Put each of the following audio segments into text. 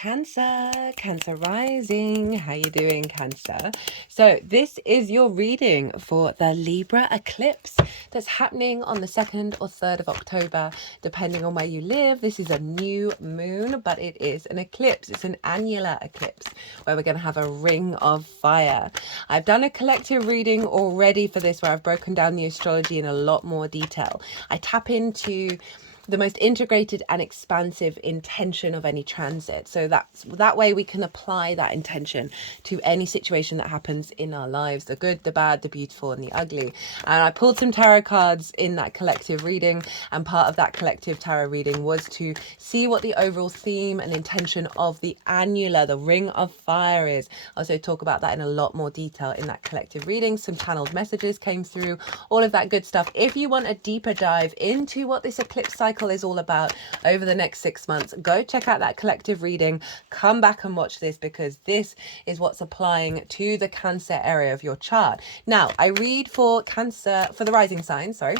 Cancer rising. How you doing, Cancer? So this is your reading for the Libra eclipse that's happening on the 2nd or 3rd of October, depending on where you live. This is a new moon, but it is an eclipse. It's an annular eclipse where we're going to have a ring of fire. I've done a collective reading already for this where I've broken down the astrology in a lot more detail. I tap into the most integrated and expansive intention of any transit. So that way we can apply that intention to any situation that happens in our lives, the good, the bad, the beautiful, and the ugly. And I pulled some tarot cards in that collective reading, and part of that collective tarot reading was to see what the overall theme and intention of the annular, the ring of fire is. I also talk about that in a lot more detail in that collective reading. Some channeled messages came through, all of that good stuff. If you want a deeper dive into what this eclipse cycle is all about over the next 6 months, go check out that collective reading, come back and watch this, because this is what's applying to the Cancer area of your chart. Now, I read for Cancer, for the rising sign, sorry.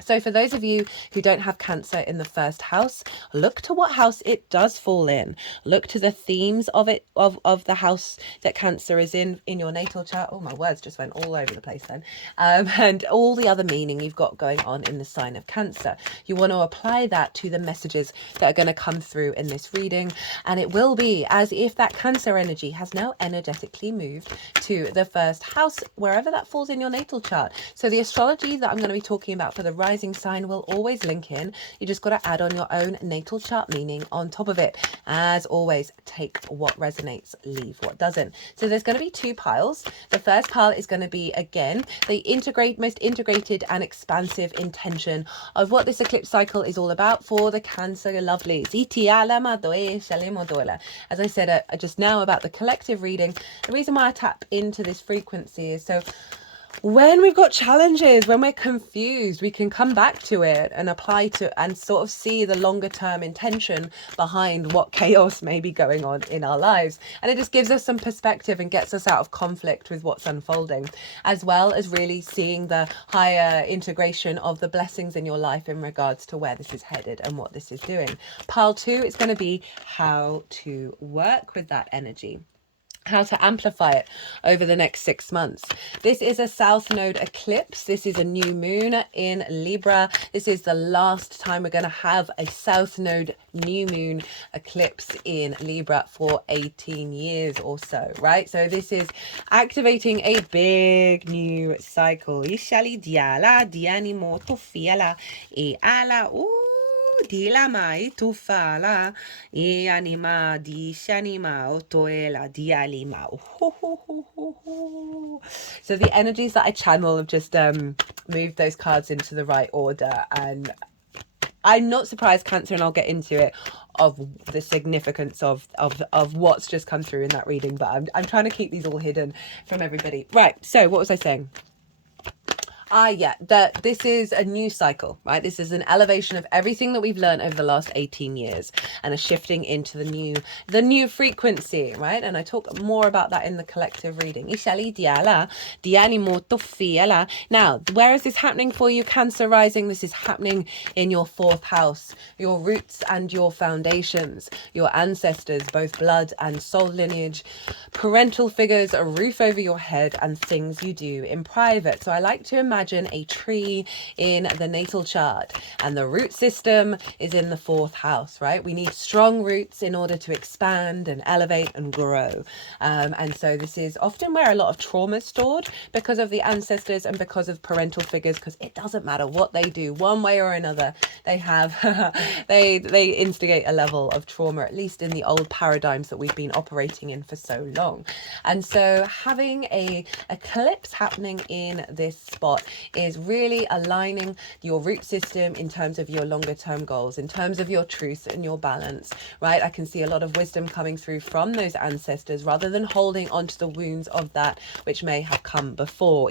So for those of you who don't have Cancer in the first house, look to what house it does fall in. Look to the themes of it, of the house that Cancer is in your natal chart. Oh, my words just went all over the place then. And all the other meaning you've got going on in the sign of Cancer. You want to apply that to the messages that are going to come through in this reading. And it will be as if that Cancer energy has now energetically moved to the first house, wherever that falls in your natal chart. So the astrology that I'm going to be talking about for the rising sign will always link in. You just got to add on your own natal chart meaning on top of it. As always, take what resonates, leave what doesn't. So there's going to be two piles. The first pile is going to be, again, the most integrated and expansive intention of what this eclipse cycle is all about for the Cancer lovelies. As I said just now about the collective reading, the reason why I tap into this frequency is so when we've got challenges, when we're confused, we can come back to it and apply to and sort of see the longer term intention behind what chaos may be going on in our lives. And it just gives us some perspective and gets us out of conflict with what's unfolding, as well as really seeing the higher integration of the blessings in your life in regards to where this is headed and what this is doing. Pile 2 is going to be how to work with that energy, how to amplify it over the next 6 months. This is a South Node eclipse. This is a new moon in Libra. This is the last time we're going to have a South Node new moon eclipse in Libra for 18 years or so, right? So this is activating a big new cycle. Di la mai tu fala e anima di shanima otoela di alima. So the energies that I channel have just moved those cards into the right order, and I'm not surprised, Cancer, and I'll get into it, of the significance of what's just come through in that reading, but I'm trying to keep these all hidden from everybody. Right, so what was I saying? This is a new cycle, right? This is an elevation of everything that we've learned over the last 18 years and a shifting into the new frequency, right? And I talk more about that in the collective reading. Now, where is this happening for you, Cancer rising? This is happening in your 4th house, your roots and your foundations, your ancestors, both blood and soul lineage, parental figures, a roof over your head, and things you do in private. So I like to imagine a tree in the natal chart, and the root system is in the 4th house, right? We need strong roots in order to expand and elevate and grow. And so this is often where a lot of trauma is stored because of the ancestors and because of parental figures, because it doesn't matter what they do, one way or another, they have they instigate a level of trauma, at least in the old paradigms that we've been operating in for so long. And so having a eclipse happening in this spot is really aligning your root system in terms of your longer term goals, in terms of your truth and your balance, right? I can see a lot of wisdom coming through from those ancestors rather than holding onto the wounds of that which may have come before.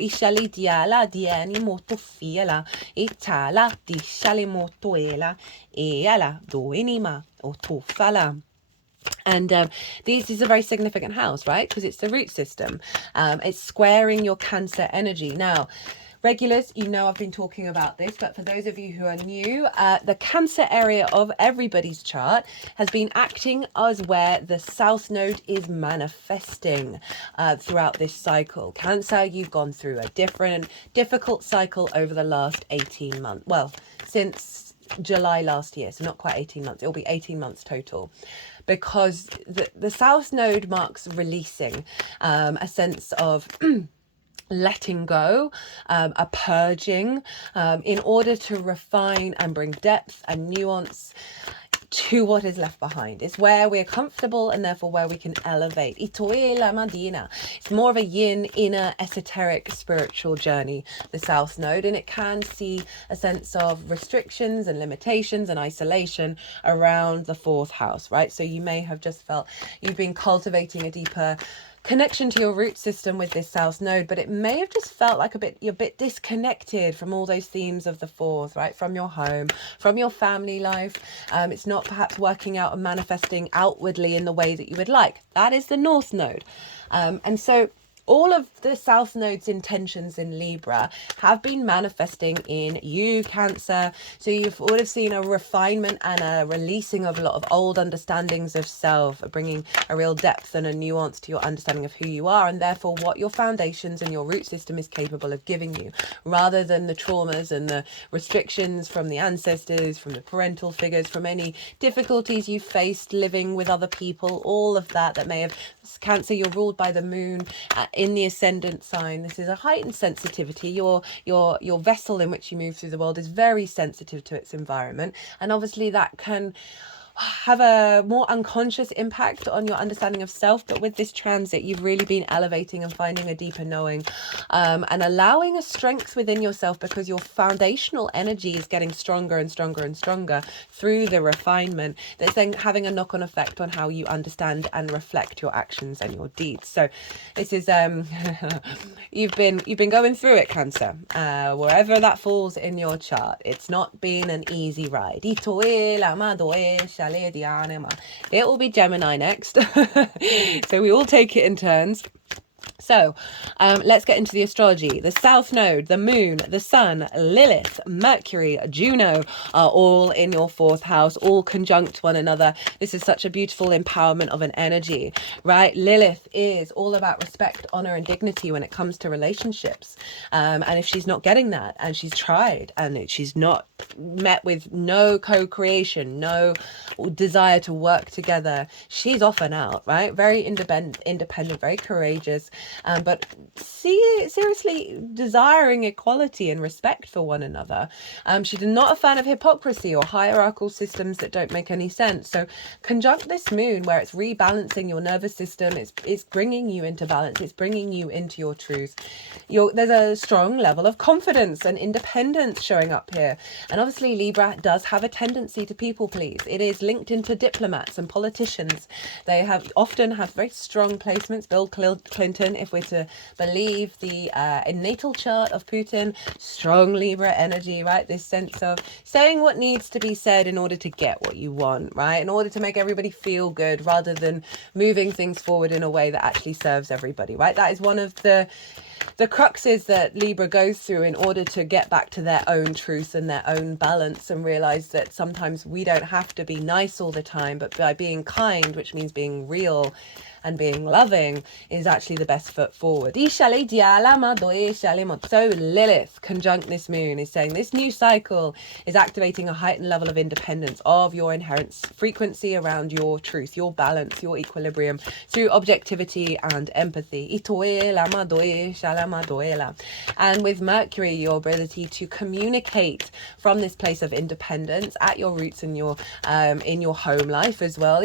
And this is a very significant house, right? Because it's the root system. It's squaring your Cancer energy. Now, Regulars, you know I've been talking about this, but for those of you who are new, the Cancer area of everybody's chart has been acting as where the South Node is manifesting throughout this cycle. Cancer, you've gone through a difficult cycle over the last 18 months. Well, since July last year, so not quite 18 months. It'll be 18 months total. Because the South Node marks releasing, a sense of letting go, a purging, in order to refine and bring depth and nuance to what is left behind. It's where we're comfortable and therefore where we can elevate. It's more of a yin, inner, esoteric, spiritual journey, the South Node, and it can see a sense of restrictions and limitations and isolation around the fourth house, right? So you may have just felt you've been cultivating a deeper connection to your root system with this South Node, but it may have just felt like you're a bit disconnected from all those themes of the fourth, right? From your home, from your family life. It's not perhaps working out and manifesting outwardly in the way that you would like. That is the North Node. And so all of the South Node's intentions in Libra have been manifesting in you, Cancer. So you would have seen a refinement and a releasing of a lot of old understandings of self, bringing a real depth and a nuance to your understanding of who you are, and therefore what your foundations and your root system is capable of giving you, rather than the traumas and the restrictions from the ancestors, from the parental figures, from any difficulties you faced living with other people, all of that may have. Cancer, you're ruled by the moon in the Ascendant sign. This is a heightened sensitivity. Your vessel in which you move through the world is very sensitive to its environment, and obviously that can have a more unconscious impact on your understanding of self. But with this transit, you've really been elevating and finding a deeper knowing, and allowing a strength within yourself, because your foundational energy is getting stronger and stronger and stronger through the refinement that's then having a knock-on effect on how you understand and reflect your actions and your deeds. So this is you've been going through it, Cancer, wherever that falls in your chart. It's not been an easy ride. It will be Gemini next. So we all take it in turns. So let's get into the astrology. The South Node, the Moon, the Sun, Lilith, Mercury, Juno are all in your fourth house, all conjunct one another. This is such a beautiful empowerment of an energy, right? Lilith is all about respect, honor, and dignity when it comes to relationships. And if she's not getting that, and she's tried, and she's not met with no co-creation, no desire to work together, she's off and out, right? Very independent, very courageous. But seriously desiring equality and respect for one another. She's not a fan of hypocrisy or hierarchical systems that don't make any sense. So conjunct this moon, where it's rebalancing your nervous system, it's bringing you into balance, it's bringing you into your truth. There's a strong level of confidence and independence showing up here. And obviously Libra does have a tendency to people please. It is linked into diplomats and politicians. They often have very strong placements. Bill Clinton, if we're to believe the natal chart of Putin, strong Libra energy, right? This sense of saying what needs to be said in order to get what you want, right? In order to make everybody feel good, rather than moving things forward in a way that actually serves everybody, right? That is one of the cruxes that Libra goes through in order to get back to their own truth and their own balance, and realize that sometimes we don't have to be nice all the time, but by being kind, which means being real and being loving, is actually the best foot forward. So Lilith conjunct this moon is saying this new cycle is activating a heightened level of independence of your inherent frequency around your truth, your balance, your equilibrium, through objectivity and empathy. And with Mercury, your ability to communicate from this place of independence at your roots in your home life as well.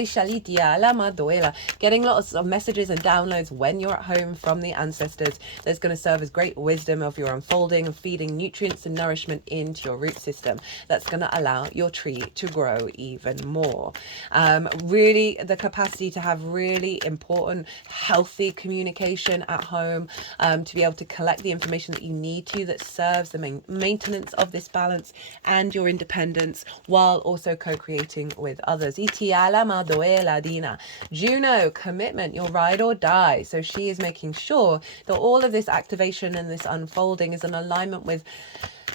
Getting lots of messages and downloads when you're at home from the ancestors that's going to serve as great wisdom of your unfolding and feeding nutrients and nourishment into your root system. That's going to allow your tree to grow even more. Really the capacity to have really important healthy communication at home, to be able to collect the information that you need to, that serves the maintenance of this balance and your independence, while also co-creating with others. Juno, commitment, your ride or die. So she is making sure that all of this activation and this unfolding is in alignment with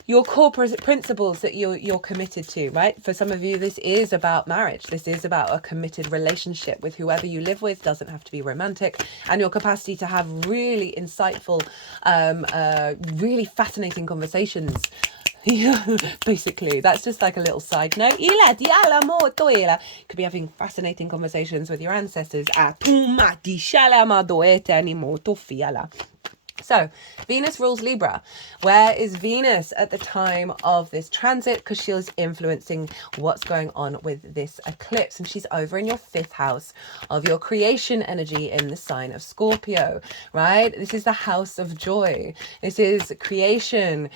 your core principles that you're committed to, right? For some of you, this is about marriage. This is about a committed relationship with whoever you live with. Doesn't have to be romantic, and your capacity to have really insightful, really fascinating conversations. Basically, that's just like a little side note. Could be having fascinating conversations with your ancestors. So Venus rules Libra. Where is Venus at the time of this transit? Because she is influencing what's going on with this eclipse, and she's over in your 5th house of your creation energy in the sign of Scorpio, right? This is the house of joy. This is creation,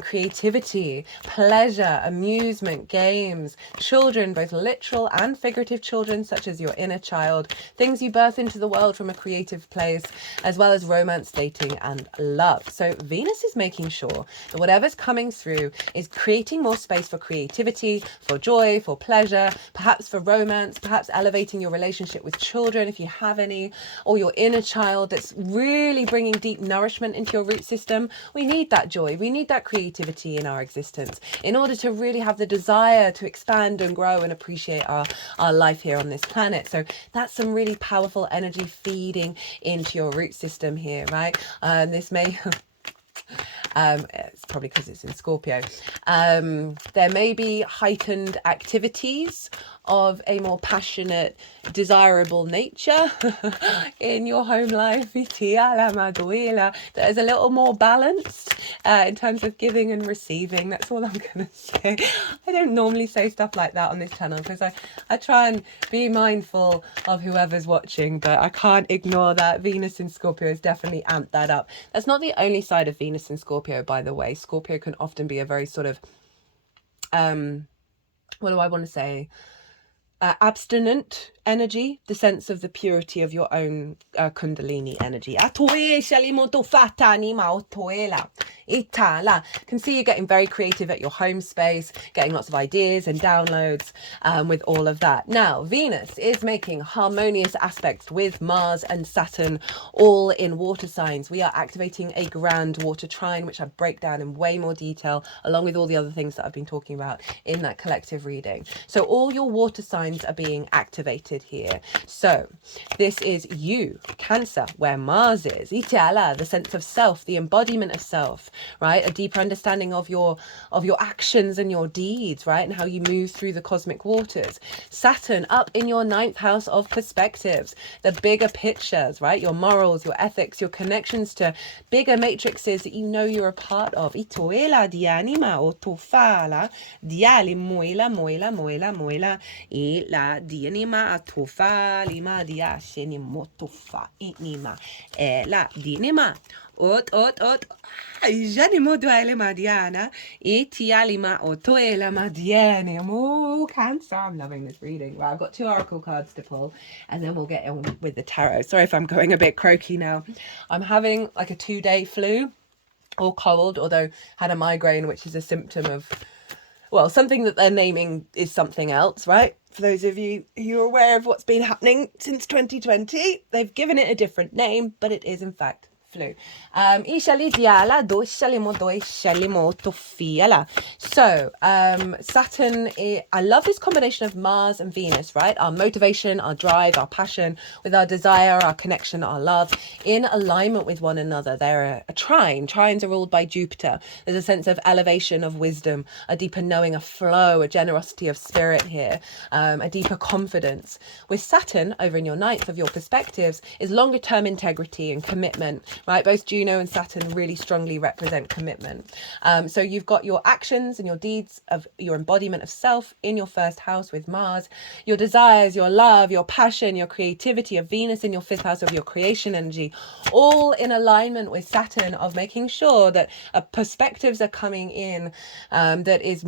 creativity, pleasure, amusement, games, children, both literal and figurative children, such as your inner child, things you birth into the world from a creative place, as well as romance, dating, and love. So Venus is making sure that whatever's coming through is creating more space for creativity, for joy, for pleasure, perhaps for romance, perhaps elevating your relationship with children if you have any, or your inner child, that's really bringing deep nourishment into your root system. We need that joy. We need that creativity in our existence in order to really have the desire to expand and grow and appreciate our life here on this planet. So that's some really powerful energy feeding into your root system here, right? This may it's probably because it's in Scorpio. There may be heightened activities of a more passionate, desirable nature in your home life. That is a little more balanced in terms of giving and receiving. That's all I'm going to say. I don't normally say stuff like that on this channel because I try and be mindful of whoever's watching, but I can't ignore that Venus in Scorpio has definitely amped that up. That's not the only side of Venus in Scorpio, by the way. Scorpio can often be a very sort of, what do I want to say? Abstinent energy, the sense of the purity of your own kundalini energy. Can see you getting very creative at your home space, getting lots of ideas and downloads with all of that. Now, Venus is making harmonious aspects with Mars and Saturn, all in water signs. We are activating a grand water trine, which I break down in way more detail, along with all the other things that I've been talking about in that collective reading. So all your water signs are being activated here. So this is you, Cancer, where Mars is. The sense of self, the embodiment of self, right? A deeper understanding of your actions and your deeds, right? And how you move through the cosmic waters. Saturn up in your 9th house of perspectives, the bigger pictures, right? Your morals, your ethics, your connections to bigger matrices that you know you're a part of. Dinima atofa lima dia sheni motofa inima la dinima ot jani modo ele madiana itialima otoela madiane mo Cancer. I'm loving this reading. Well, I've got 2 oracle cards to pull and then we'll get on with the tarot. Sorry if I'm going a bit croaky now. I'm having like a 2-day flu or cold, although had a migraine, which is a symptom of, well, something that they're naming is something else, right? For those of you who are aware of what's been happening since 2020, they've given it a different name, but it is in fact flu. So Saturn, I love this combination of Mars and Venus, right? Our motivation, our drive, our passion, with our desire, our connection, our love, in alignment with one another. They're a trine. Trines are ruled by Jupiter. There's a sense of elevation, of wisdom, a deeper knowing, a flow, a generosity of spirit here, a deeper confidence. With Saturn over in your 9th of your perspectives is longer term integrity and commitment, right? Both Juno and Saturn really strongly represent commitment. So you've got your actions and your deeds of your embodiment of self in your 1st house with Mars, your desires, your love, your passion, your creativity of Venus in your 5th house of your creation energy, all in alignment with Saturn, of making sure that perspectives are coming in that is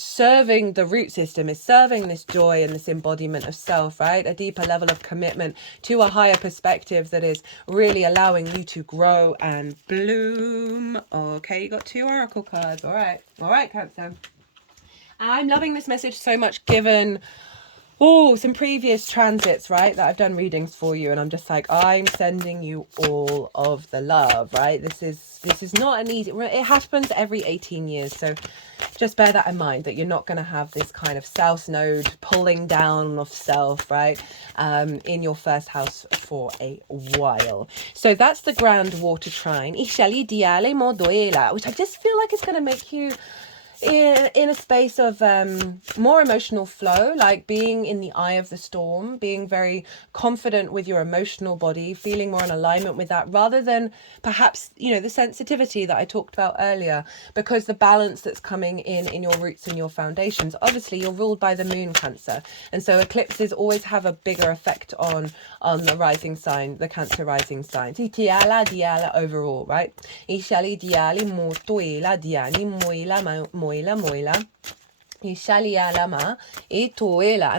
serving the root system, is serving this joy and this embodiment of self, right? A deeper level of commitment to a higher perspective that is really allowing you to to grow and bloom. Okay, you got 2 oracle cards. All right, Cancer. I'm loving this message so much, given some previous transits, right, that I've done readings for you, and I'm just like, I'm sending you all of the love, right? This is not an easy, it happens every 18 years, so just bear that in mind, that you're not going to have this kind of south node pulling down of self, right, in your first house for a while. So that's the grand water trine, which I just feel like it's going to make you in a space of more emotional flow, like being in the eye of the storm, being very confident with your emotional body, feeling more in alignment with that, rather than perhaps, you know, the sensitivity that I talked about earlier, because the balance that's coming in your roots and your foundations. Obviously, you're ruled by the moon, Cancer, and so eclipses always have a bigger effect on the rising sign, the Cancer rising sign. Diala overall, right? Ishali diali motoela diani moila moila. And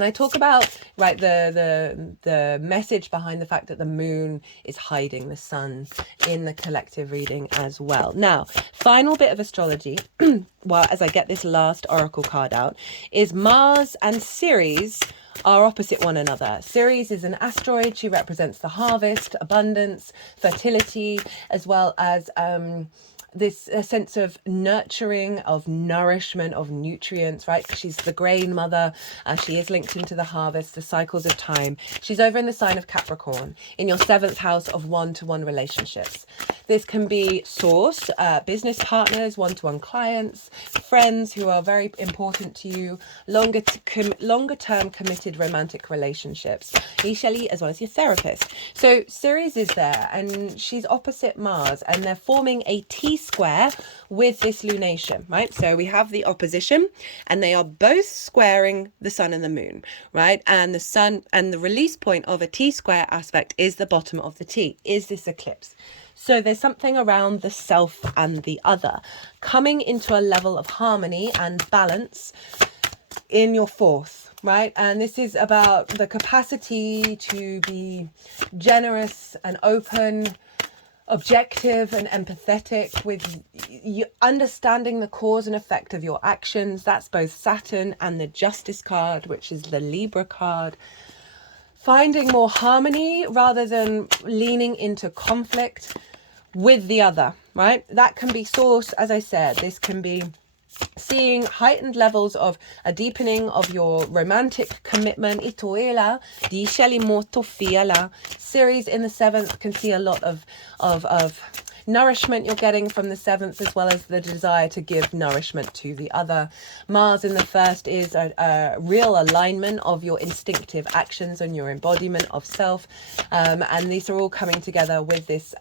I talk about, right, the message behind the fact that the moon is hiding the sun in the collective reading as well. Now, final bit of astrology, well, as I get this last oracle card out, is Mars and Ceres are opposite one another. Ceres is an asteroid. She represents the harvest, abundance, fertility, as well as this sense of nurturing, of nourishment, of nutrients, right? She's the grain mother. She is linked into the harvest, the cycles of time. She's over in the sign of Capricorn, in your 7th house of one-to-one relationships. This can be source, business partners, one-to-one clients, friends who are very important to you, longer-term committed romantic relationships, as well as your therapist. So Ceres is there, and she's opposite Mars, and they're forming a T-square with this lunation, right? So we have the opposition, and they are both squaring the sun and the moon, right? And the sun, and the release point of a T-square aspect is the bottom of the T, is this eclipse. So there's something around the self and the other coming into a level of harmony and balance in your 4th, right? And this is about the capacity to be generous and open, objective and empathetic, with you understanding the cause and effect of your actions. That's both Saturn and the Justice card, which is the Libra card. Finding more harmony rather than leaning into conflict with the other, right? That can be source, as I said. This can be seeing heightened levels of a deepening of your romantic commitment. Ceres in the 7th can see a lot of nourishment you're getting from the 7th, as well as the desire to give nourishment to the other. Mars in the 1st is a real alignment of your instinctive actions and your embodiment of self, and these are all coming together with this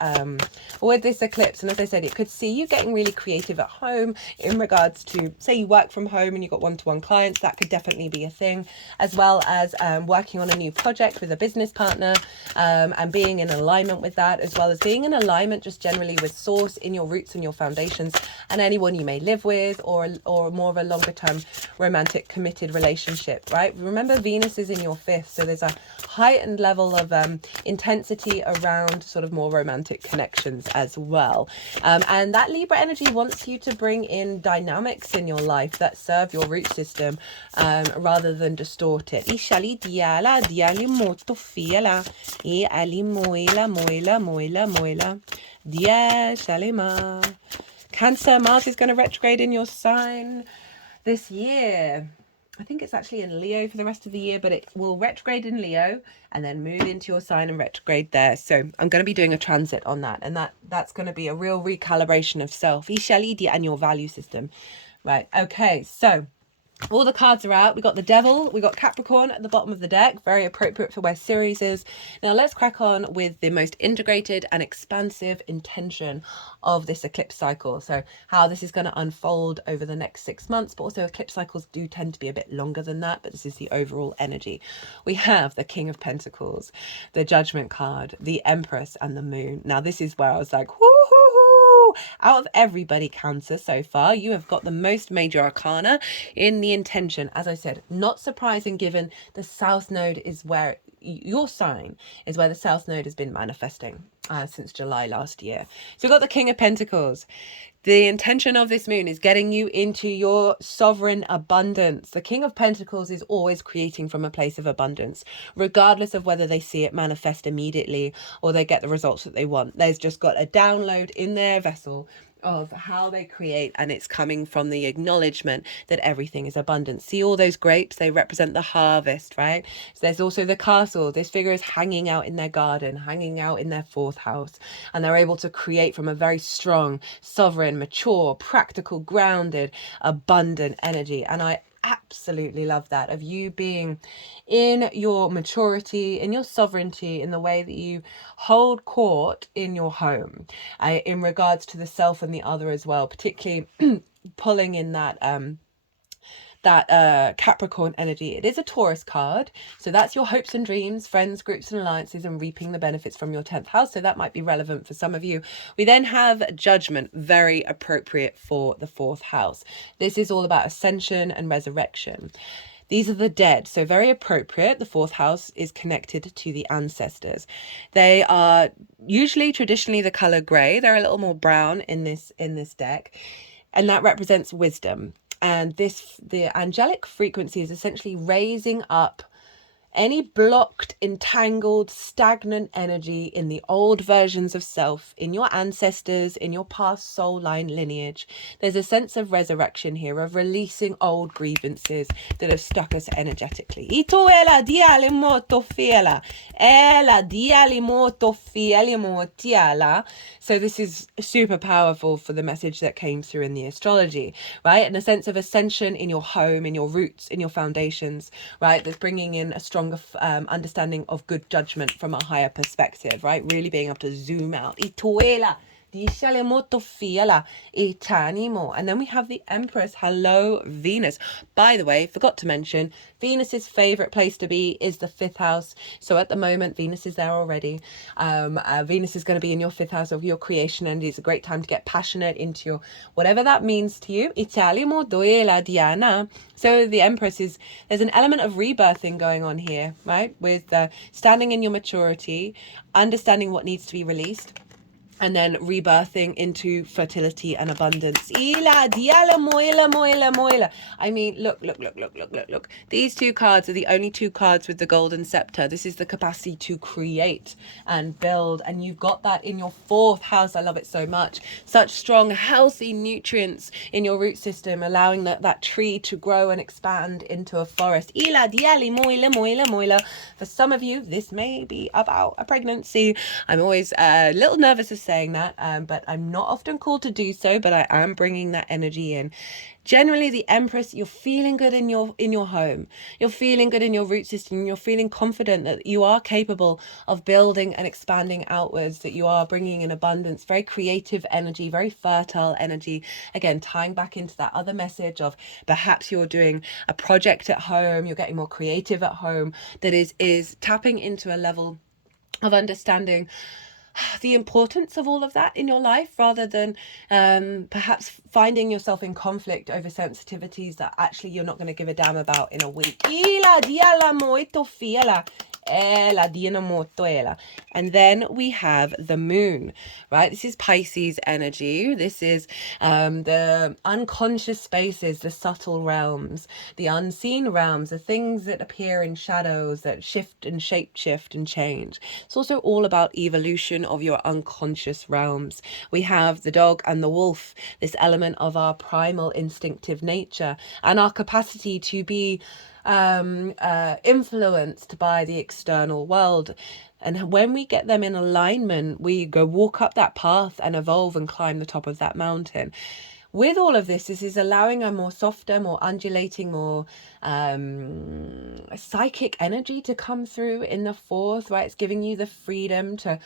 eclipse. And as I said, it could see you getting really creative at home in regards to, say you work from home and you've got one-to-one clients. That could definitely be a thing, as well as working on a new project with a business partner, and being in alignment with that, as well as being in alignment just generally with source in your roots and your foundations, and anyone you may live with, or more of a longer term romantic committed relationship, right? Remember, Venus is in your 5th, so there's a heightened level of intensity around sort of more romantic connections as well. And that Libra energy wants you to bring in dynamics in your life that serve your root system, rather than distort it. Cancer, Mars is going to retrograde in your sign this year. I think it's actually in Leo for the rest of the year, but it will retrograde in Leo and then move into your sign and retrograde there. So I'm going to be doing a transit on that, and that's going to be a real recalibration of self and your value system. Right, okay, so all the cards are out. We got the Devil, we got Capricorn at the bottom of the deck, very appropriate for where Ceres is. Now let's crack on with the most integrated and expansive intention of this eclipse cycle. So how this is going to unfold over the next 6 months, but also eclipse cycles do tend to be a bit longer than that, but this is the overall energy. We have the King of Pentacles, the Judgment card, the Empress, and the Moon. Now this is where I was like, whoo-hoo-hoo! Out of everybody, Cancer, so far, you have got the most major arcana in the intention. As I said, not surprising given the South Node is where your sign is where the South Node has been manifesting since July last year. So we've got the King of Pentacles. The intention of this moon is getting you into your sovereign abundance. The King of Pentacles is always creating from a place of abundance, regardless of whether they see it manifest immediately or they get the results that they want. There's just got a download in their vessel of how they create, and it's coming from the acknowledgement that everything is abundant. See all those grapes? They represent the harvest, right? So there's also the castle. This figure is hanging out in their garden, hanging out in their fourth house, and they're able to create from a very strong, sovereign, mature, practical, grounded, abundant energy. And I absolutely love that, of you being in your maturity, in your sovereignty, in the way that you hold court in your home, in regards to the self and the other as well, particularly pulling in that Capricorn energy. It is a Taurus card, so that's your hopes and dreams, friends, groups and alliances, and reaping the benefits from your 10th house, so that might be relevant for some of you. We then have Judgment, very appropriate for the 4th house. This is all about ascension and resurrection. These are the dead, so very appropriate. The 4th house is connected to the ancestors. They are usually traditionally the color gray. They're a little more brown in this deck, and that represents wisdom. And the angelic frequency is essentially raising up any blocked, entangled, stagnant energy in the old versions of self, in your ancestors, in your past soul line lineage. There's a sense of resurrection here, of releasing old grievances that have stuck us energetically. So this is super powerful for the message that came through in the astrology, right? And a sense of ascension in your home, in your roots, in your foundations, right? That's bringing in a stronger understanding of good judgment from a higher perspective, right? Really being able to zoom out. And then we have the Empress. Hello, Venus. By the way, forgot to mention, Venus's favorite place to be is the 5th house. So at the moment, Venus is there already. Venus is going to be in your 5th house of your creation, and it's a great time to get passionate into your whatever that means to you. So the Empress is, there's an element of rebirthing going on here, right? With standing in your maturity, understanding what needs to be released, and then rebirthing into fertility and abundance. I mean, look. These two cards are the only two cards with the golden scepter. This is the capacity to create and build. And you've got that in your 4th house. I love it so much. Such strong, healthy nutrients in your root system, allowing that tree to grow and expand into a forest. For some of you, this may be about a pregnancy. I'm always a little nervous of saying that, but I'm not often called to do so, but I am bringing that energy in. Generally, the Empress, you're feeling good in your home, you're feeling good in your root system, you're feeling confident that you are capable of building and expanding outwards, that you are bringing in abundance, very creative energy, very fertile energy. Again, tying back into that other message of perhaps you're doing a project at home, you're getting more creative at home, that is tapping into a level of understanding the importance of all of that in your life, rather than perhaps finding yourself in conflict over sensitivities that actually you're not going to give a damn about in a week. And then we have the moon, right? This is Pisces energy. This is the unconscious spaces, the subtle realms, the unseen realms, the things that appear in shadows, that shift and shape shift and change. It's also all about evolution of your unconscious realms. We have the dog and the wolf, this element of our primal instinctive nature and our capacity to be influenced by the external world. And when we get them in alignment, we go walk up that path and evolve and climb the top of that mountain. With all of this is allowing a more softer, more undulating, more psychic energy to come through in the 4th, right? It's giving you the freedom to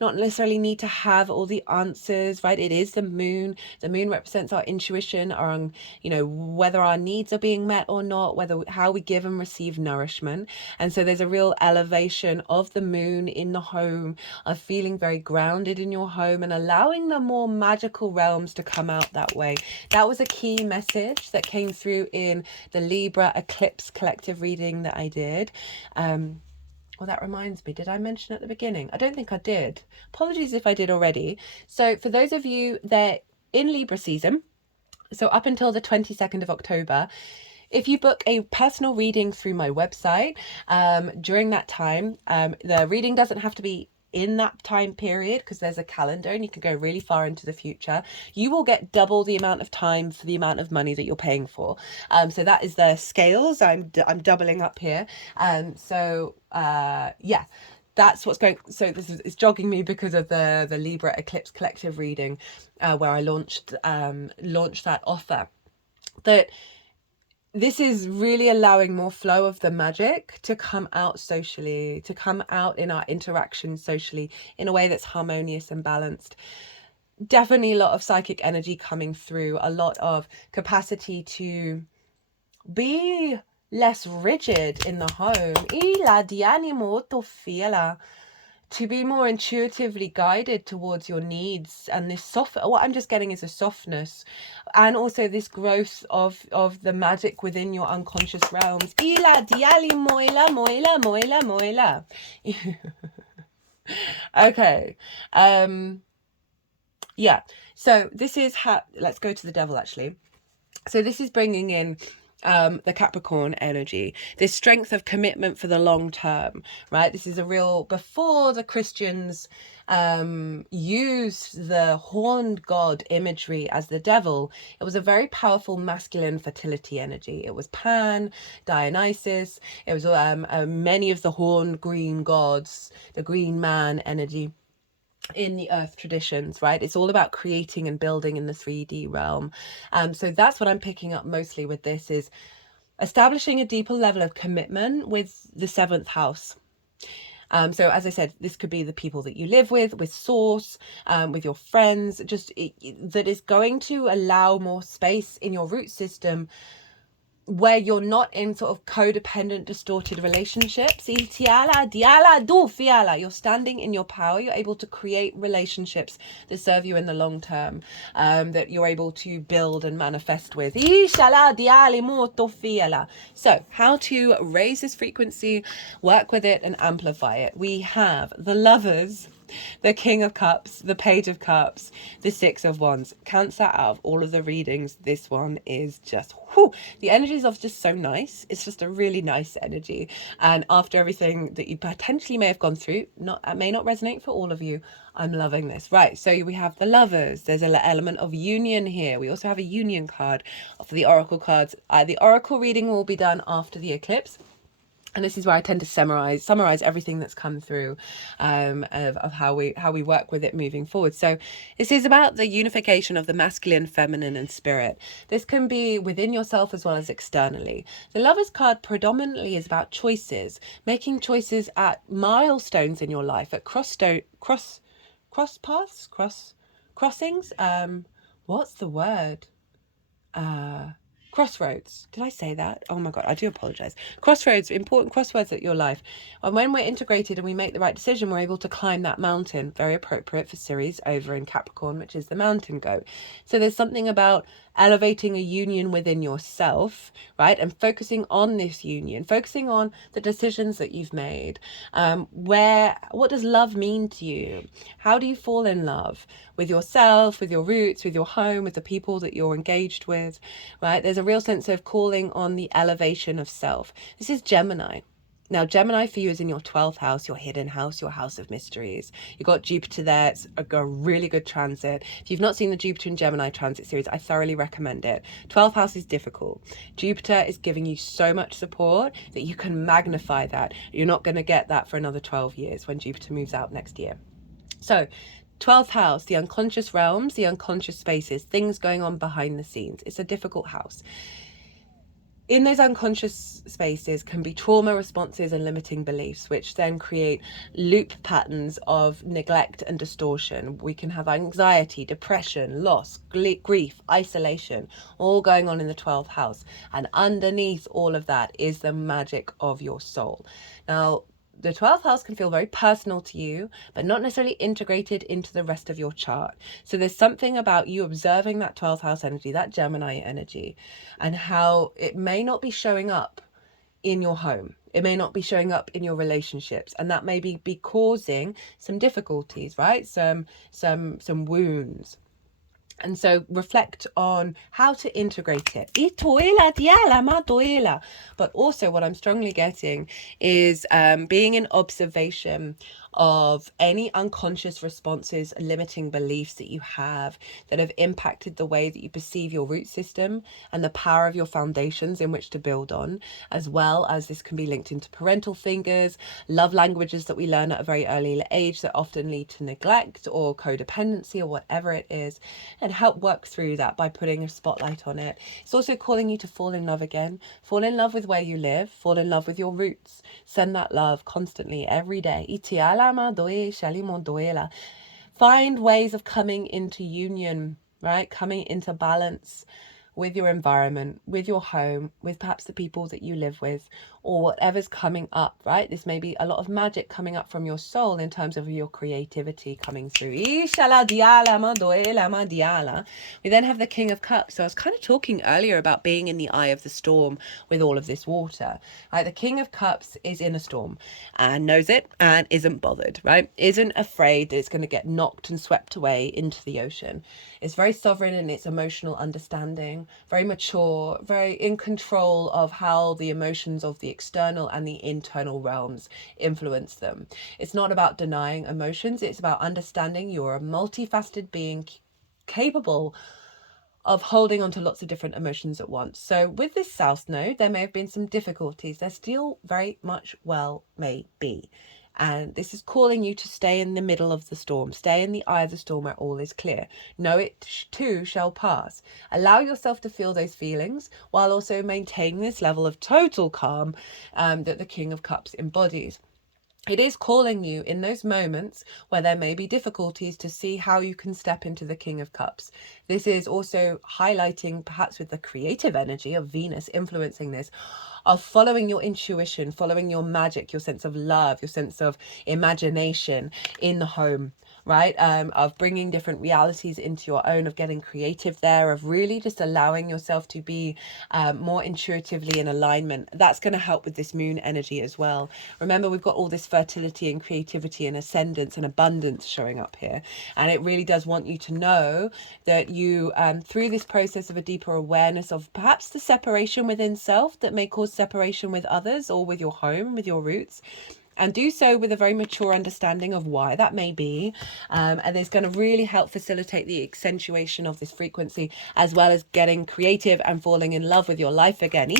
not necessarily need to have all the answers, right? It is the moon. The moon represents our intuition, our, whether our needs are being met or not, how we give and receive nourishment. And so there's a real elevation of the moon in the home, of feeling very grounded in your home and allowing the more magical realms to come out that way. That was a key message that came through in the Libra Eclipse collective reading that I did. Well, that reminds me, did I mention at the beginning? I don't think I did. Apologies if I did already. So for those of you that in Libra season, so up until the 22nd of October, if you book a personal reading through my website, during that time, the reading doesn't have to be in that time period because there's a calendar and you can go really far into the future. You will get double the amount of time for the amount of money that you're paying for. So that is the scales. I'm doubling up here. Yeah, that's what's going. So this is, it's jogging me because of the Libra Eclipse collective reading, where I launched that offer. That this is really allowing more flow of the magic to come out socially, to come out in our interactions socially in a way that's harmonious and balanced. Definitely a lot of psychic energy coming through, a lot of capacity to be less rigid in the home. To be more intuitively guided towards your needs, and this what I'm just getting is a softness, and also this growth of the magic within your unconscious realms. Okay. Yeah, so this is how, let's go to the devil actually. So this is bringing in the Capricorn energy, this strength of commitment for the long term, right? This is a real, before the Christians used the horned god imagery as the devil, it was a very powerful masculine fertility energy. It was Pan, Dionysus, it was many of the horned green gods, the green man energy in the earth traditions, right? It's all about creating and building in the 3D realm. So that's what I'm picking up mostly with this, is establishing a deeper level of commitment with the 7th house. So as I said, this could be the people that you live with source, with your friends, just that is going to allow more space in your root system where you're not in sort of codependent, distorted relationships. You're standing in your power. You're able to create relationships that serve you in the long term, that you're able to build and manifest with. So how to raise this frequency, work with it and amplify it. We have the Lovers, the King of Cups, the Page of Cups, the Six of Wands. Cancer, out of all of the readings, this one is just, whew, the energies of just so nice. It's just a really nice energy. And after everything that you potentially may have gone through, it may not resonate for all of you. I'm loving this. Right, so we have the Lovers. There's an element of union here. We also have a union card for the Oracle cards. The Oracle reading will be done after the eclipse. And this is where I tend to summarize everything that's come through, of how we work with it moving forward. So this is about the unification of the masculine, feminine, and spirit. This can be within yourself as well as externally. The Lovers card predominantly is about choices, making choices at milestones in your life, at crossings. What's the word? Crossroads. Did I say that? Oh my God, I do apologize. Crossroads, important crossroads at your life. And when we're integrated and we make the right decision, we're able to climb that mountain. Very appropriate for Ceres over in Capricorn, which is the mountain goat. So there's something about elevating a union within yourself, right? And focusing on this union, focusing on the decisions that you've made. What does love mean to you? How do you fall in love with yourself, with your roots, with your home, with the people that you're engaged with, right? There's a real sense of calling on the elevation of self. This is Gemini. Now, Gemini for you is in your 12th house, your hidden house, your house of mysteries. You've got Jupiter there. It's a really good transit. If you've not seen the Jupiter and Gemini transit series, I thoroughly recommend it. 12th house is difficult. Jupiter is giving you so much support that you can magnify that. You're not going to get that for another 12 years when Jupiter moves out next year. So 12th house, the unconscious realms, the unconscious spaces, things going on behind the scenes. It's a difficult house. In those unconscious spaces can be trauma responses and limiting beliefs, which then create loop patterns of neglect and distortion. We can have anxiety, depression, loss, grief, isolation, all going on in the 12th house. And underneath all of that is the magic of your soul. Now, the 12th house can feel very personal to you, but not necessarily integrated into the rest of your chart. So there's something about you observing that 12th house energy, that Gemini energy, and how it may not be showing up in your home. It may not be showing up in your relationships, and that may be causing some difficulties, right? Some wounds. And so reflect on how to integrate it. But also what I'm strongly getting is being in observation of any unconscious responses, limiting beliefs that you have that have impacted the way that you perceive your root system and the power of your foundations in which to build on, as well as this can be linked into parental fingers, love languages that we learn at a very early age that often lead to neglect or codependency or whatever it is, and help work through that by putting a spotlight on it. It's also calling you to fall in love again. Fall in love with where you live. Fall in love with your roots. Send that love constantly, every day. Find ways of coming into union, right? Coming into balance with your environment, with your home, with perhaps the people that you live with, or whatever's coming up, right? This may be a lot of magic coming up from your soul in terms of your creativity coming through. We then have the King of Cups. So I was kind of talking earlier about being in the eye of the storm with all of this water, right? The King of Cups is in a storm and knows it and isn't bothered, right? Isn't afraid that it's going to get knocked and swept away into the ocean. It's very sovereign in its emotional understanding, very mature, very in control of how the emotions of the external and the internal realms influence them. It's not about denying emotions. It's about understanding you're a multifaceted being capable of holding on to lots of different emotions at once. So with this South Node, there may have been some difficulties. There still very much well may be. And this is calling you to stay in the middle of the storm, stay in the eye of the storm where all is clear. Know it too shall pass. Allow yourself to feel those feelings while also maintaining this level of total calm that the King of Cups embodies. It is calling you in those moments where there may be difficulties to see how you can step into the King of Cups. This is also highlighting, perhaps with the creative energy of Venus influencing this, of following your intuition, following your magic, your sense of love, your sense of imagination in the home, right? Of bringing different realities into your own, of getting creative there, of really just allowing yourself to be more intuitively in alignment. That's going to help with this moon energy as well. Remember, we've got all this fertility and creativity and ascendance and abundance showing up here. And it really does want you to know that you, through this process of a deeper awareness of perhaps the separation within self that may cause separation with others or with your home, with your roots, and do so with a very mature understanding of why that may be. And it's going to really help facilitate the accentuation of this frequency, as well as getting creative and falling in love with your life again. We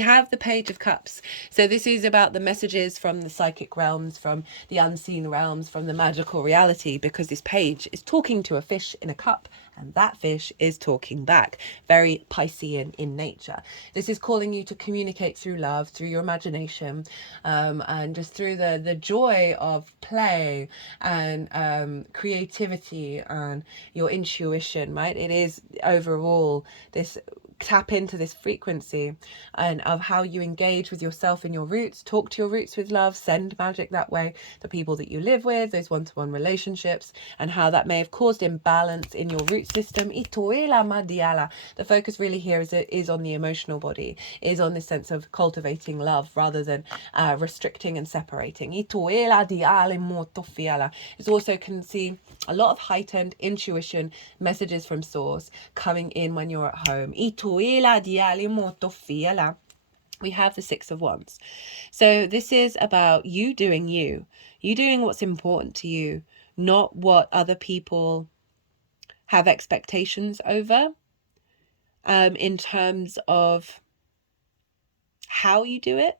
have the Page of Cups. So this is about the messages from the psychic realms, from the unseen realms, from the magical reality, because this page is talking to a fish in a cup, and that fish is talking back. Very Piscean in nature. This is calling you to communicate through love, through your imagination, and just through the joy of play and creativity and your intuition, right? It is overall this tap into this frequency and of how you engage with yourself and your roots, talk to your roots with love, send magic that way, the people that you live with, those one-to-one relationships, and how that may have caused imbalance in your root system. The focus really here is on the emotional body, is on this sense of cultivating love rather than restricting and separating. It's also can see a lot of heightened intuition messages from source coming in when you're at home. We have the Six of Wands. So this is about you doing what's important to you, not what other people have expectations over in terms of how you do it.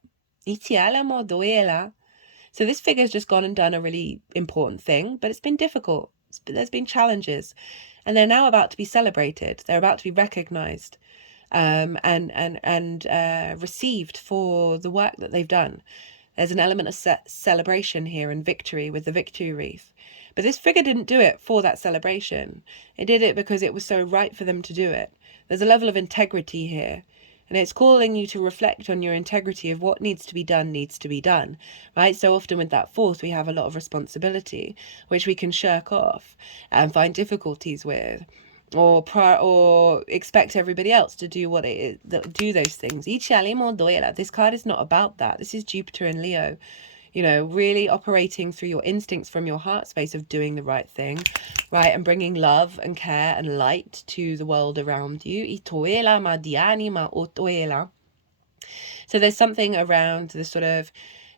So this figure's just gone and done a really important thing, but it's been difficult. There's been challenges, and they're now about to be celebrated. They're about to be recognized and received for the work that they've done. There's an element of celebration here and victory with the victory wreath. But this figure didn't do it for that celebration. It did it because it was so right for them to do it. There's a level of integrity here. And it's calling you to reflect on your integrity of what needs to be done, right? So often with that fourth, we have a lot of responsibility, which we can shirk off and find difficulties with. or expect everybody else to do what it is, do those things. This card is not about that. This is Jupiter and Leo, you know, really operating through your instincts from your heart space of doing the right thing, right, and bringing love and care and light to the world around you. So there's something around the sort of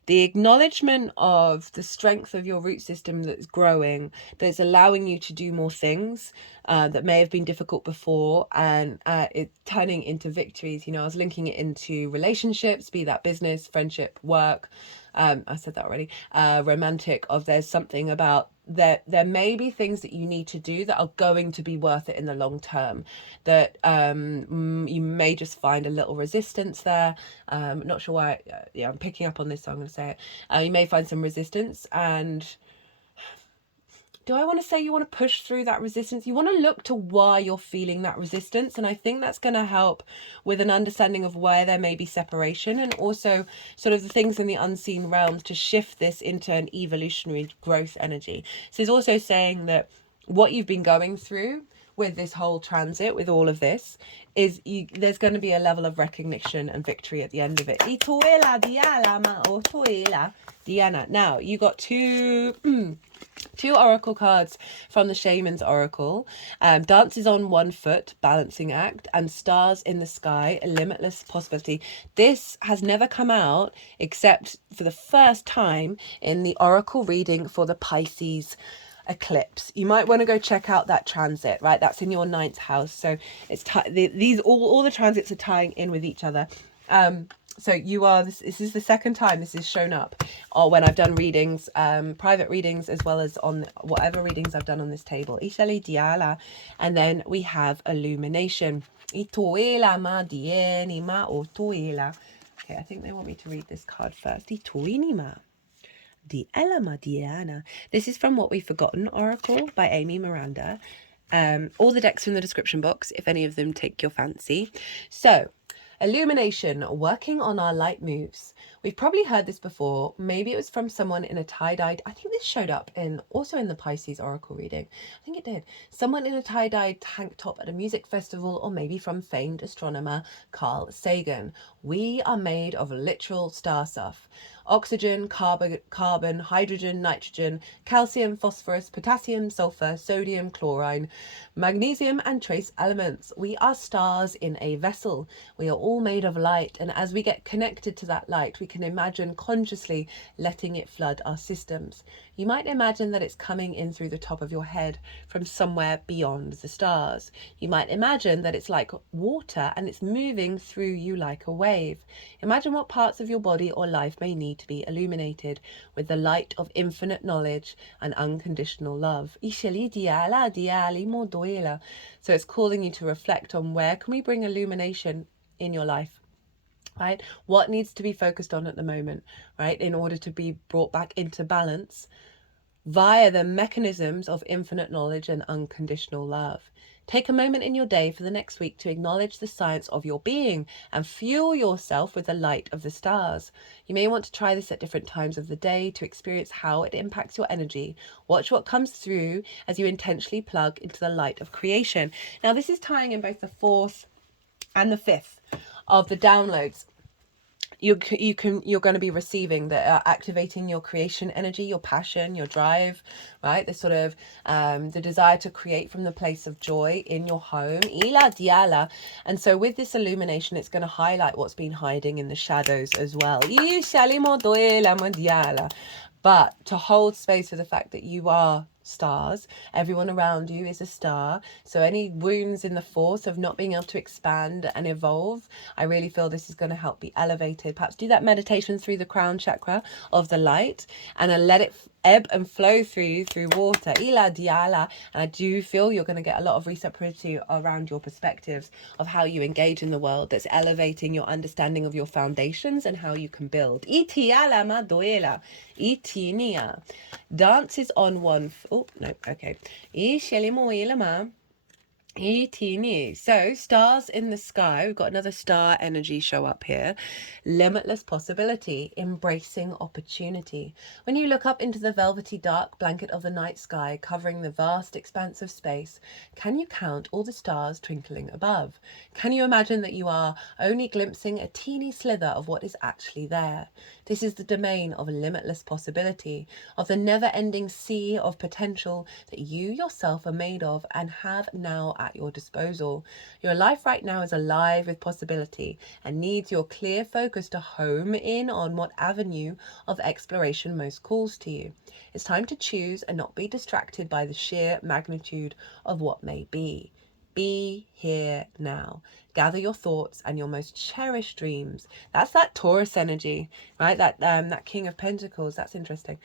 the acknowledgement of the strength of your root system that's growing, that's allowing you to do more things that may have been difficult before, and it turning into victories. You know, I was linking it into relationships, be that business, friendship, work. I said that already. Romantic, of there's something about there may be things that you need to do that are going to be worth it in the long term, that you may just find a little resistance there. Not sure why. Yeah, I'm picking up on this, so I'm going to say it. You may find some resistance, and do I want to say you want to push through that resistance? You want to look to why you're feeling that resistance, and I think that's going to help with an understanding of where there may be separation, and also sort of the things in the unseen realms to shift this into an evolutionary growth energy. So it's also saying that what you've been going through with this whole transit, with all of this, is there's going to be a level of recognition and victory at the end of it. Diana. Now, you got two oracle cards from the Shaman's Oracle. Dances on one foot, balancing act, and stars in the sky, a limitless possibility. This has never come out except for the first time in the oracle reading for the Pisces eclipse. You might want to go check out that transit, right? That's in your 9th house. So it's these all the transits are tying in with each other. So you are, this is the second time this is shown up, or when I've done readings, private readings, as well as on whatever readings I've done on this table. Ishali Diala. And then we have illumination. Itoela ma dieni ma otoela. Okay, I think they want me to read this card first. Itoini ma. Diana. This is from What We've Forgotten Oracle by Amy Miranda. All the decks are in the description box if any of them take your fancy. So, illumination, working on our light moves. We've probably heard this before. Maybe it was from someone in a tie-dyed, I think this showed up also in the Pisces Oracle reading. I think it did. Someone in a tie-dyed tank top at a music festival, or maybe from famed astronomer Carl Sagan. We are made of literal star stuff. Oxygen, carbon, hydrogen, nitrogen, calcium, phosphorus, potassium, sulfur, sodium, chlorine, magnesium, and trace elements. We are stars in a vessel. We are all made of light, and as we get connected to that light, we can imagine consciously letting it flood our systems. You might imagine that it's coming in through the top of your head from somewhere beyond the stars. You might imagine that it's like water and it's moving through you like a wave. Imagine what parts of your body or life may need to be illuminated with the light of infinite knowledge and unconditional love. So it's calling you to reflect on where can we bring illumination in your life, right? What needs to be focused on at the moment, right, in order to be brought back into balance via the mechanisms of infinite knowledge and unconditional love. Take a moment in your day for the next week to acknowledge the science of your being and fuel yourself with the light of the stars. You may want to try this at different times of the day to experience how it impacts your energy. Watch what comes through as you intentionally plug into the light of creation. Now, this is tying in both the 4th and the 5th of the downloads you're going to be receiving, that are activating your creation energy, your passion, your drive, right? The sort of the desire to create from the place of joy in your home. Ila diala. And so with this illumination, it's going to highlight what's been hiding in the shadows as well. But to hold space for the fact that you are stars, everyone around you is a star. So any wounds in the 4th of not being able to expand and evolve, I really feel this is going to help be elevated. Perhaps do that meditation through the crown chakra of the light and then let it ebb and flow through water. Ila diala. And I do feel you're going to get a lot of receptivity around your perspectives of how you engage in the world, that's elevating your understanding of your foundations and how you can build. Itiala madoela. Itinia. Dances on one. Oh, no, okay. Teeny. So, stars in the sky. We've got another star energy show up here. Limitless possibility, embracing opportunity. When you look up into the velvety dark blanket of the night sky covering the vast expanse of space, can you count all the stars twinkling above? Can you imagine that you are only glimpsing a teeny slither of what is actually there? This is the domain of limitless possibility, of the never-ending sea of potential that you yourself are made of and have now at your disposal. Your life right now is alive with possibility and needs your clear focus to home in on what avenue of exploration most calls to you. It's time to choose and not be distracted by the sheer magnitude of what may be. Be here now. Gather your thoughts and your most cherished dreams. That's that Taurus energy, right? That King of Pentacles. That's interesting.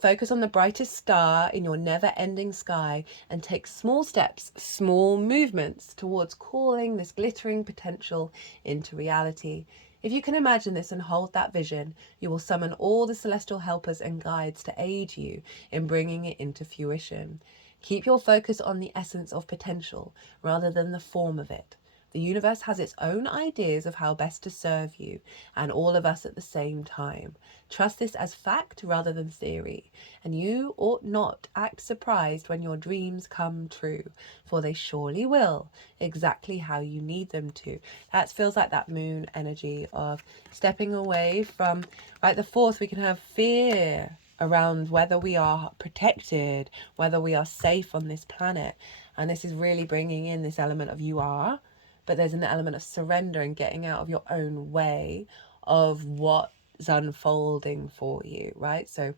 Focus on the brightest star in your never-ending sky and take small steps, small movements towards calling this glittering potential into reality. If you can imagine this and hold that vision, you will summon all the celestial helpers and guides to aid you in bringing it into fruition. Keep your focus on the essence of potential rather than the form of it. The universe has its own ideas of how best to serve you and all of us at the same time. Trust this as fact rather than theory, and you ought not act surprised when your dreams come true, for they surely will, exactly how you need them to. That feels like that moon energy of stepping away from, right, the fourth, we can have fear around whether we are protected, whether we are safe on this planet. And this is really bringing in this element of you are, but there's an element of surrender and getting out of your own way of what's unfolding for you, right? So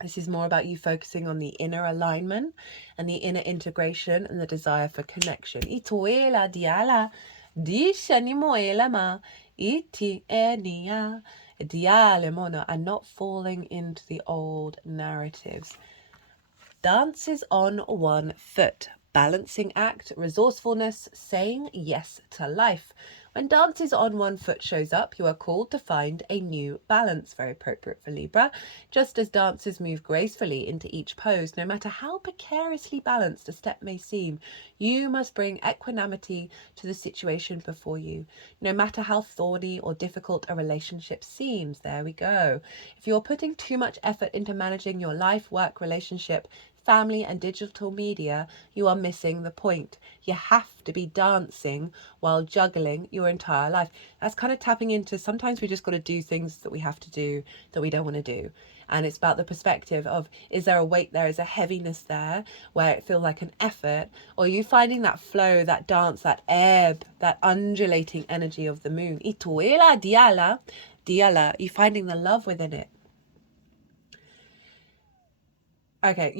this is more about you focusing on the inner alignment and the inner integration and the desire for connection. Itoela diala, dishanimoela ma, iti enia, diale mono, and not falling into the old narratives. Dances on one foot. Balancing act, resourcefulness, saying yes to life. When dances on one foot shows up, you are called to find a new balance. Very appropriate for Libra. Just as dancers move gracefully into each pose, no matter how precariously balanced a step may seem, you must bring equanimity to the situation before you. No matter how thorny or difficult a relationship seems, there we go. If you're putting too much effort into managing your life, work, relationship, family and digital media, you are missing the point. You have to be dancing while juggling your entire life. That's kind of tapping into, sometimes we just got to do things that we have to do that we don't want to do. And it's about the perspective of, is there a weight there, is a heaviness there where it feels like an effort, or are you finding that flow, that dance, that ebb, that undulating energy of the moon? Ituela diala, diala, you finding the love within it. Okay,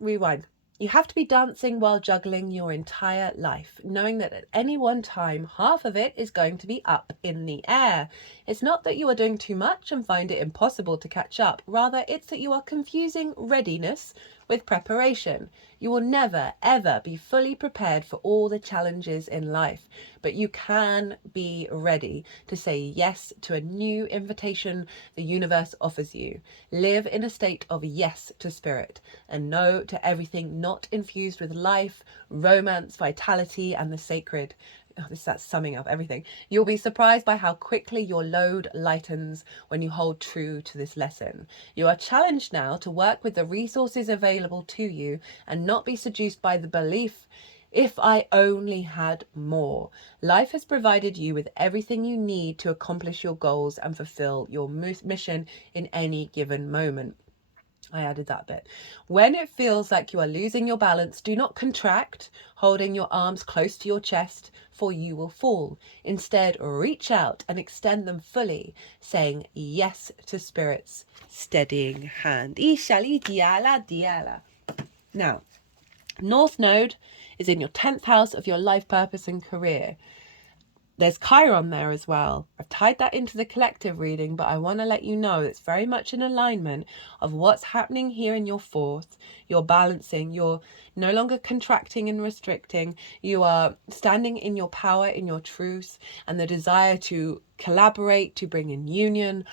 rewind. You have to be dancing while juggling your entire life, knowing that at any one time, half of it is going to be up in the air. It's not that you are doing too much and find it impossible to catch up. Rather, it's that you are confusing readiness with preparation. You will never, ever be fully prepared for all the challenges in life, but you can be ready to say yes to a new invitation the universe offers you. Live in a state of yes to spirit and no to everything not infused with life, romance, vitality, and the sacred. That's summing up everything. You'll be surprised by how quickly your load lightens when you hold true to this lesson. You are challenged now to work with the resources available to you and not be seduced by the belief, if I only had more. Life has provided you with everything you need to accomplish your goals and fulfill your mission in any given moment. I added that bit. When it feels like you are losing your balance, do not contract, holding your arms close to your chest, for you will fall. Instead, reach out and extend them fully, saying yes to spirit's steadying hand. Ishali diala diala. Now, North Node is in your 10th house of your life purpose and career. There's Chiron there as well. I've tied that into the collective reading, but I want to let you know it's very much in alignment of what's happening here in your fourth. You're balancing, you're no longer contracting and restricting. You are standing in your power, in your truth, and the desire to collaborate, to bring in union,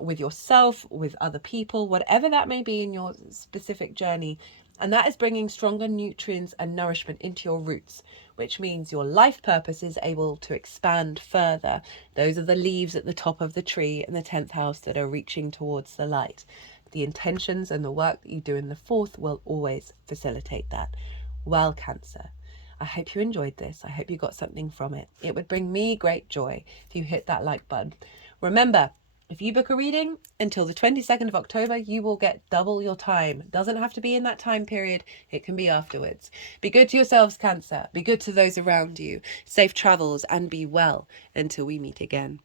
with yourself, with other people, whatever that may be in your specific journey. And that is bringing stronger nutrients and nourishment into your roots, which means your life purpose is able to expand further. Those are the leaves at the top of the tree in the 10th house that are reaching towards the light. The intentions and the work that you do in the 4th will always facilitate that. Well, Cancer, I hope you enjoyed this. I hope you got something from it. It would bring me great joy if you hit that like button. Remember, if you book a reading until the 22nd of October, you will get double your time. It doesn't have to be in that time period. It can be afterwards. Be good to yourselves, Cancer. Be good to those around you. Safe travels and be well until we meet again.